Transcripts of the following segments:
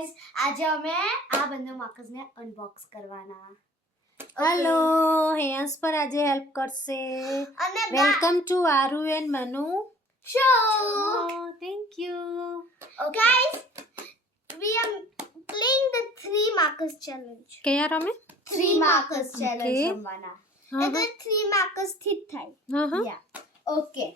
Guys આજે અમે આ બંને માર્કર્સને અનબોક્સ કરવાના. હેલો હેયાંશ પર આજે હેલ્પ કરશે. અને welcome to Aru and Manu show. Thank you. Guys we are playing the 3 markers challenge. કયા રમે? 3 markers challenge Okay. રમવાના. હા, એટલે 3 markers થી જ થાય. હા. યા ઓકે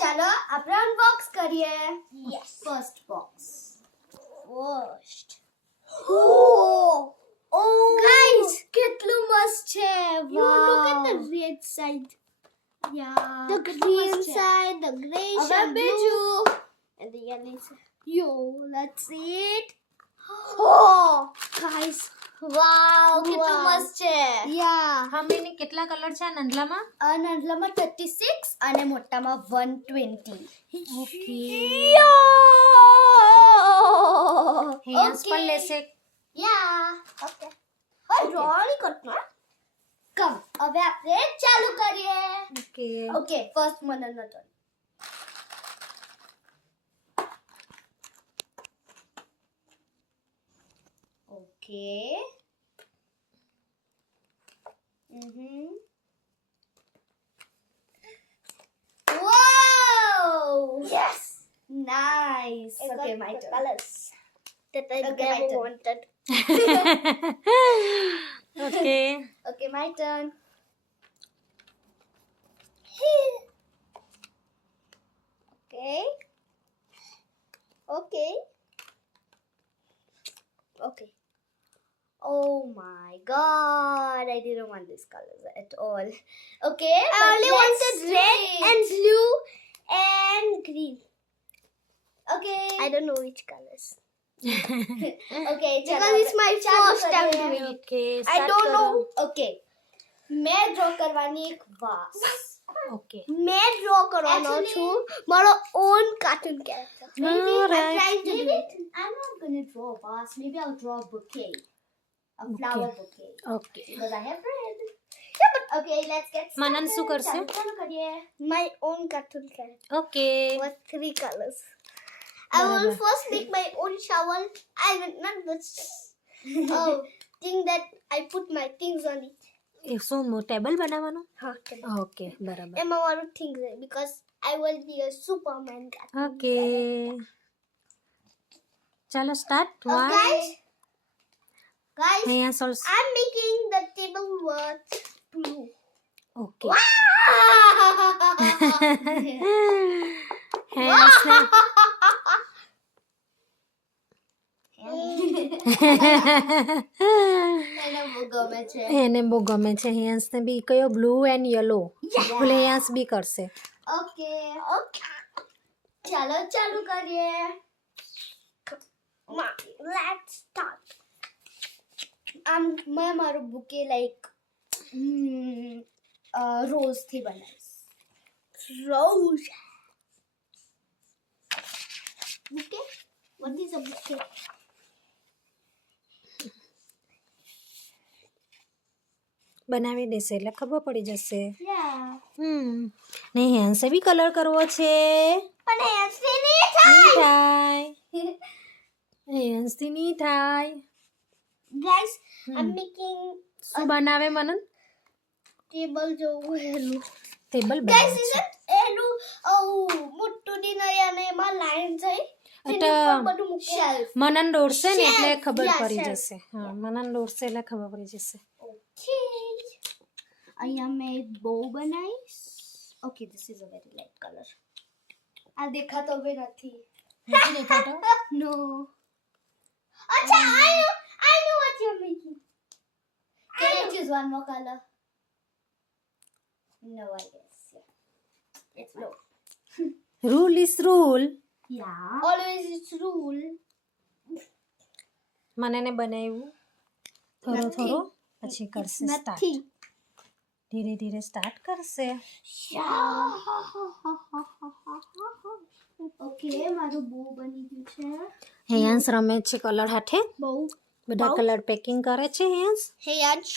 ચાલો આપણે અનબોક્સ કરીએ. Yes first box. First Oh guys, કેટલું મસ્ત છે. You look at the red side. Yeah. The green side, the grey side, blue, and the yellow side. Yo, let's see it. Oh, guys. Wow, કેટલું મસ્ત છે. Yeah. હમીને કેટલા colour છે આ નંદલામાં? નાનલામાં 36 અને મોટામાં 120. ઓકે. હેયાંશ હેયાંશ પણ લેશે. Yeah. Okay. ડ્રોઈંગ કરતો. કમ હવે આપણે ચાલુ કરીએ. ઓકે. ઓકે ફર્સ્ટ મને નતો. Okay. Wow! Yes. Nice. Okay, my turn. Colors that I Okay, never my turn. wanted. Okay. Okay, my turn. Okay. Okay. Okay. Oh my god, I didn't want these colors at all. Okay, I only wanted red and blue and green. Okay. I don't know which colors. Okay, because it's my first time doing it. Okay. I don't know. Okay. मैं draw करवानी एक वास. Okay. मैं draw करवाना છું મારો own cartoon character. Maybe I'm Alright. trying to do it. I'm not gonna draw a vase. Maybe I'll draw a bouquet, a flower bouquet, okay. because I have red. Yeah, but okay, let's get started. મનન શું કરશે? ચાલુ કરીએ. My own cartoon character okay. with 3 colors. I will બરાબર. first make my own shovel. I will not this thing that I put my things on it. એ શું table બનાવવાનું? Huh. Okay બરાબર. And my one thing because I will be a Superman cartoon. Okay. ચાલો start. Guys, Heyansh also. I'm making the table worth blue. Okay. હેયાંશને એને બહુ ગમે છે. હેયાંશને બી કયો બ્લુ એન્ડ યલો. ભલે હેયાંશ બી કરશે. Okay. ચાલો ચાલુ કરીએ. Let's start. મેં મારું બુકે લાઈક રોઝ થી બનાવીશ. Rose bouquet. What is a bouquet? બનાવી દેશે એટલે ખબર પડી જશે. Yeah. ને હેયાંશે બી કલર કરવો છે. પણ એસી નહીં નહીં થાય. થાય. હેયાંશથી નહીં થાય. Guys, I'm making શું બનાવે મનન? table જેવું હેલું. ટેબલ Guys, બનાવે is છે. it હેલું મોટું ડીનર અને એમાં લાઈન થઈ એટલે તેની ઉપર બધું મૂકેલ. મનન દોડશે ને એટલે Shelf. ખબર Yeah, પડી shelf. જશે. હા મનન દોડશે એટલે ખબર પડી જશે. અહીંયા મેં એક બહુ બનાવીશ. Okay this is a very light colour. આ દેખાતો હવે નથી. નથી દેખાતો? નો. અચ્છા I know what you're making. Can I choose one more color? No, I guess. Yeah. It's no. Rule is rule. Yeah. Always it's rule. મનને બનાવ્યું થોડું Nothing. થોડું પછી કરશે સ્ટાર્ટ. Nothing. ધીરે ધીરે સ્ટાર્ટ કરશે. ઓકે મારું બહુ બની ગયું છે. હેયાંશ રમે છે કલર હાથે. બહુ બધા બહુ? કલર પેકિંગ કરે છે હેયાંશ. હેયાંશ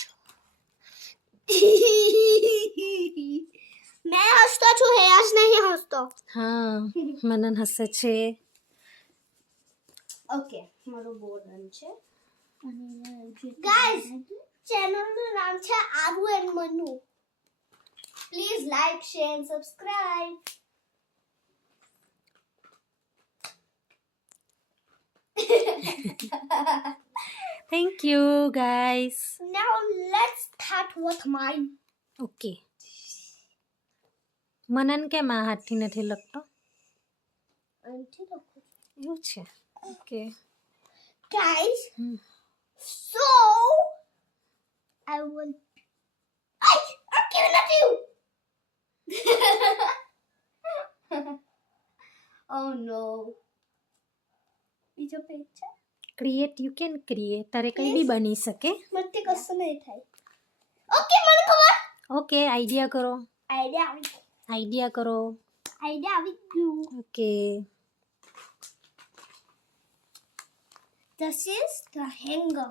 मैं हंसता છું હેયાંશ નહીં હસતો. હા મનન હસે છે. ઓકે મારું બોર્ડ રન છે ગાઈસ ચેનલનું નામ છે Aaru and Manu please like share and subscribe thank you guys. Now let's start with mine. Okay. Manan કેમ આ હાથથી નથી લખતો? એવું છે. Okay. Guys, so I will. I'm giving it to you. Oh no. બીજો પેજ છે. Create you can create. તારે કંઈ બી બની શકે. મને કશું નહીં થાય. ઓકે મને ખબર. ઓકે આઈડિયા કરો. આઈડિયા કરો. આવી ગયું. Okay. This is the hanger.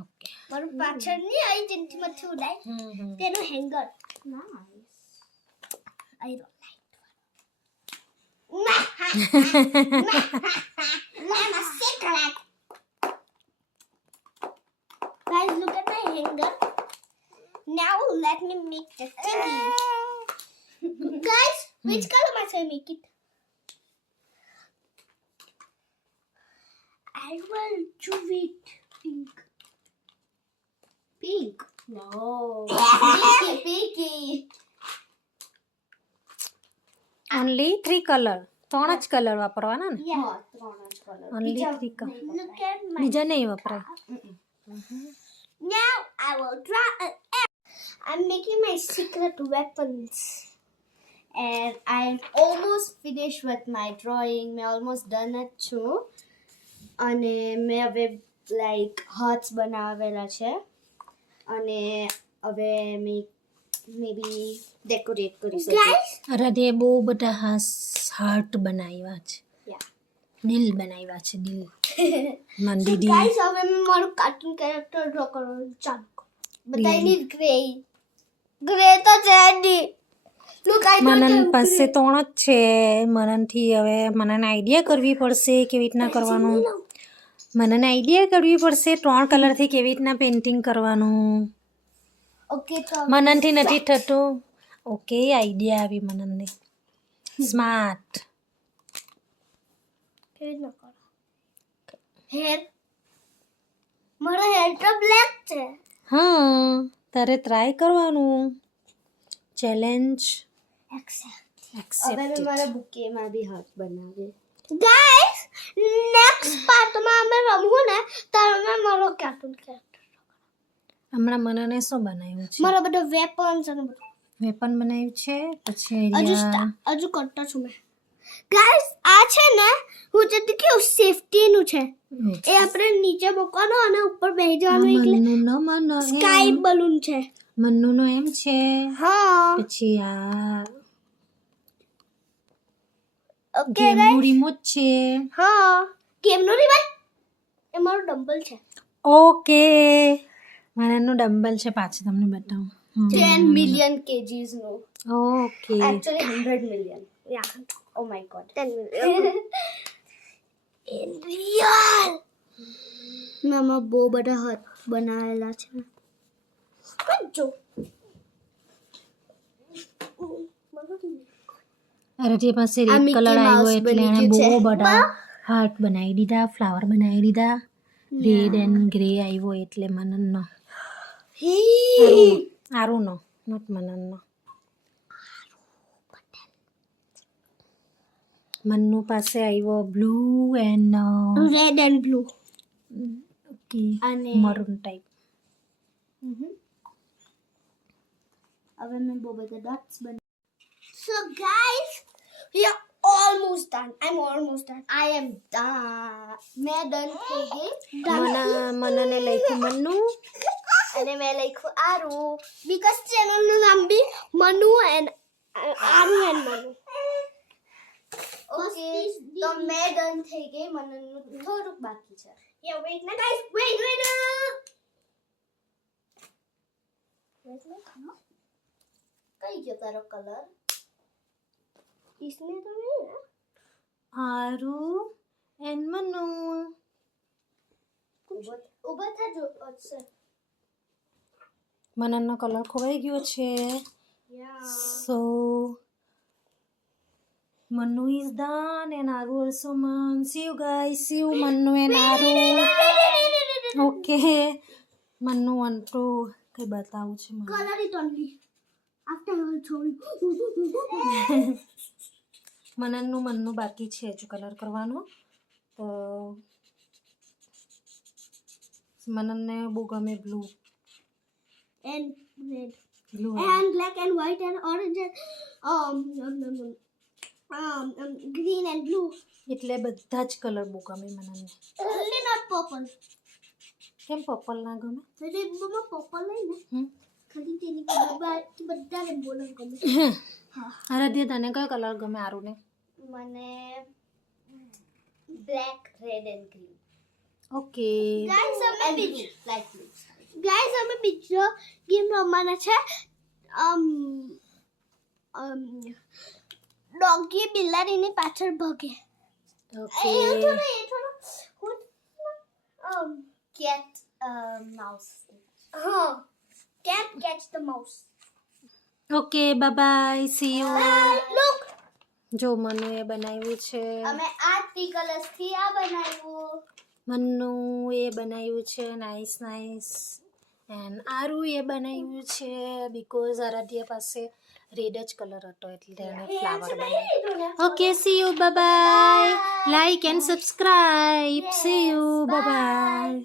Okay. મારું પાછળની આઈ જેનથી મથી ઉડાય તેનું hanger. Nice. I don't I'm a secret. Guys, look at my hanger. Now let me make the thingy. Guys, which color must I make it? I will do it pink. Pink? No. Pinky. Only 3 colour. 3 જ colour વાપરવાના ને? Yeah. 3 જ colour. Only 3 colour. Look at my. બીજા નહીં વપરાય. Now I will draw an F. I'm making my secret weapons. And I'm almost finished with my drawing. मैं almost done it too. અને મેં હવે લાઈક હાર્ટ્સ બનાવેલા છે અને હવે મે બી ડેકોરેટ કરી શકું. અરે બહુ બધા હાર્ટ બનાવ્યા છે. Yeah. દિલ બનાવ્યા છે દિલ. મન દીદી. ગાઈસ હવે મેં મારું કાર્ટૂન કેરેક્ટર ડ્રો કરવાનું ચાલુ કરું. બધાની ગ્રે તો છે નહીં. લુક આઈ મનન પાસે 3 જ છે. મનનથી હવે મનન આઈડિયા કરવી પડશે કેવી રીતના કરવાનું. મનન આઈડિયા કરવી પડશે 3 કલરથી કેવી રીતના પેઇન્ટિંગ કરવાનું. ઓકે તો મનનથી નથી થતું. ઓકે આઈડિયા આવી મનનને. સ્માર્ટ. કેવી ન કરો હેર મારો હેર તો બ્લેક છે. હા તારે ટ્રાય કરવાનું. Challenge accept. હવે મેં મારા બુકેમાં બી હાર્ટ બનાવે. ગાઈસ નેક્સ્ટ પાર્ટમાં અમે રમવું ને ત્યારે મેં મારો કાર્ટૂન કેરેક્ટર હમણાં મનને શું બનાવ્યું છે? મારા બધા વેપન્સ અને બધું વેપન બનાવ્યું છે. પછી હજુ કરતો છું મેં. ગાઈસ આ છે ને હું જે કે સેફટી નું છે એ આપણે નીચે મૂકવાનો અને ઉપર બેસી જવાનું એટલે સ્કાય બલૂન છે. મન્નુનો એમ છે. હા પછી આ ઓકે ગેમનું રિમોટ છે. હા ગેમનો રિમોટ એ મારો ડમ્બલ છે. ઓકે મારાનું ડમ્બલ છે. પાછું તમને બતાવું. 10 million kgs નું. Okay Actually 100 million. Yeah. Oh my god. 10 million. In real. મામા બહુ બધા હાથ બનાવેલા છે. જો અરે જે પાસે રેડ કલર આવ્યો એટલે એને બહુ બધા હાર્ટ બનાવી દીધા. ફ્લાવર બનાવી દીધા. રેડ એન્ડ ગ્રે આવ્યો એટલે મનનનો. આરુનો નોટ મનનનો. મન્નુ પાસે આવ્યો blue and red and blue. Okay અને મરૂન ટાઈપ. હવે મેં બહુ બધા ડોટ્સ બનાવ્યા. So guys, we are almost done. I'm almost done. I am done. મેં ડન થઈ ગઈ. મનને લખ્યું મન્નુ અને મેં લખ્યું આરુ બીકોઝ ચેનલનું નામ be Manu and Aaru and Manu. Okay તો મેં ડન થઈ ગઈ. મનનનું થોડુંક બાકી છે. Yeah, wait na guys. Wait. Where's my color? કઈ ગયો તારો કલર? इसमें तो नहीं है. આરુ એન્ડ મન્નુ. ઉભા થાજો અચ્છા મનનનો કલર ખોવાઈ ગયો છે. સો Manu is done and Aru also man. See you guys. See you Manu and Aru. Okay. Manu want to કઈ બતાવું છે મને. color it only after I will show you. મનનું બાકી છે હજુ કલર કરવાનું. તો મનનને બહુ ગમે blue and red blue and black and white and orange and green and blue. એટલે બધા જ કલર બહુ ગમે મનનને. Only not purple. કેમ પર્પલ ના ગમે? Jadi mama purple નહીં ને ખાલી તેની બધા રેનબો રંગ ગમે. આરાધ્યા તને કયો કલર ગમે આરુને? મને black, red and green. Okay. Guys, અમે બીજો ગેમ રમવાના છે. ડોગી બિલાડીની પાછળ ભાગે. Okay. Cat mouse. Cat catch the mouse. Okay bye bye. C you. Look. જો મનુએ બનાવ્યું છે. અમે આ 3 કલર્સ થી આ બનાવ્યું. મન્નુ એ બનાવ્યું છે નાઇસ એન્ડ આરુ એ બનાવ્યું છે બીકોઝ આરાધ્યા પાસે રેડ જ કલર હતો એટલે તેણે ફ્લાવર બનાવ્યું. Okay C you bye bye. Like and subscribe. C you bye bye.